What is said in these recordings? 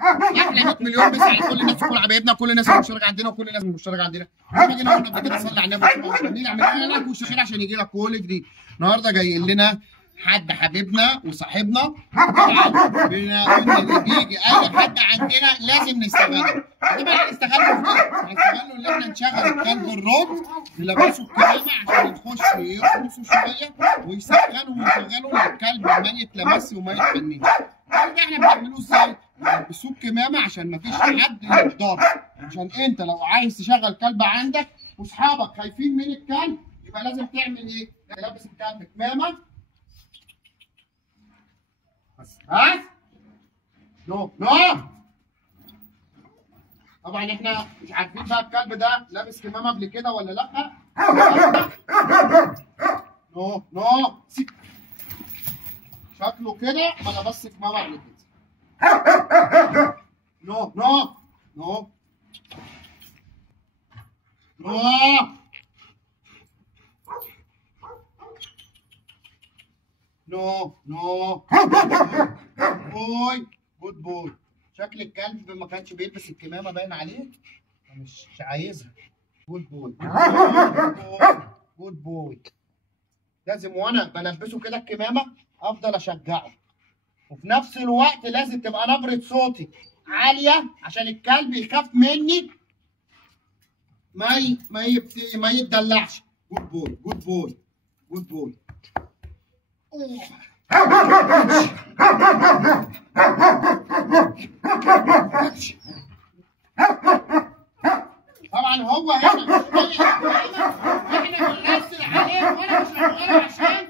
احلى 100 مليون مسا على كل الناس وكل حبايبنا وكل الناس المشتركه عندنا وكل الناس المشتركه عندنا. احنا جينا قلنا قبل كده صلي على النبي مش نعمل لايك وشير عشان يجي لك كل جديد. النهارده جاي لنا حد حبيبنا وصاحبنا، بنقول اللي بيجي اي حد عندنا لازم نستغله. طبعا هنستغله في ايه؟ هنستغله ان احنا نشغل الكلب الرد نلبسه الكمامه عشان يخش يقرصه شويه ويسخنه ونشغله للكلب ما يتلمس وما يتفنش. ده احنا بنعمله ازاي؟ نلبسوه الكمامه عشان ما فيش حد يقدر، عشان انت لو عايز تشغل كلب عندك واصحابك خايفين من الكلب يبقى لازم تعمل ايه؟ تلبس الكلب كمامه بس. نو طبعا احنا مش عارفين بقى الكلب ده لابس كمامه قبل كده ولا لا. نو شكله كده ما لبسش كمامه قبل كده. نو بوي جود بوي. شكل الكلب ما كانش بيلبس الكمامه باين عليه، مش عايزها. جود بوي جود بوي. لازم وانا بلبسه كده الكمامه افضل اشجعه، وفي نفس الوقت لازم تبقى نبره صوتي عاليه عشان الكلب يخاف مني ما يتدلعش. جود بوي جود بوي جود بوي. طبعا هو هنا مش احنا بننزل عليه وانا مش شغاله عشان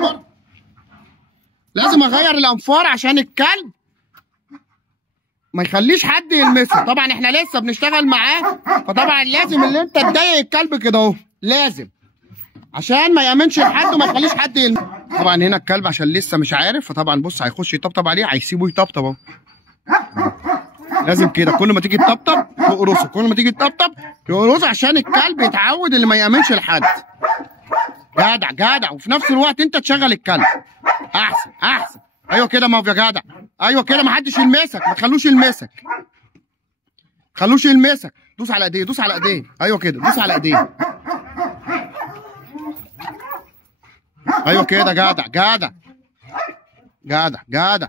هو لازم اغير الانفار عشان الكلب ما يخليش حد يلمسه. طبعا احنا لسه بنشتغل معاه، فطبعا لازم اللي انت تضايق الكلب كده اهو، لازم عشان ما يامنش لحد وما يخليش حد يلمسه. طبعا هنا الكلب عشان لسه مش عارف، فطبعا بص هيخش يطبطب عليه، هيسيبه يطبطب اهو. لازم كده كل ما تيجي تطبطب تقرصه، كل ما تيجي تطبطب تقرصه عشان الكلب يتعود اللي ما يامنش لحد. جدع وفي نفس الوقت انت تشغل الكلب. احسن ايوه كده مافيا جدع. ايوه كده ما حدش يلمسك، ما تخلوش يلمسك. دوس على ايديه ايوه كده دوس على ايديه. ايوه كده جدع.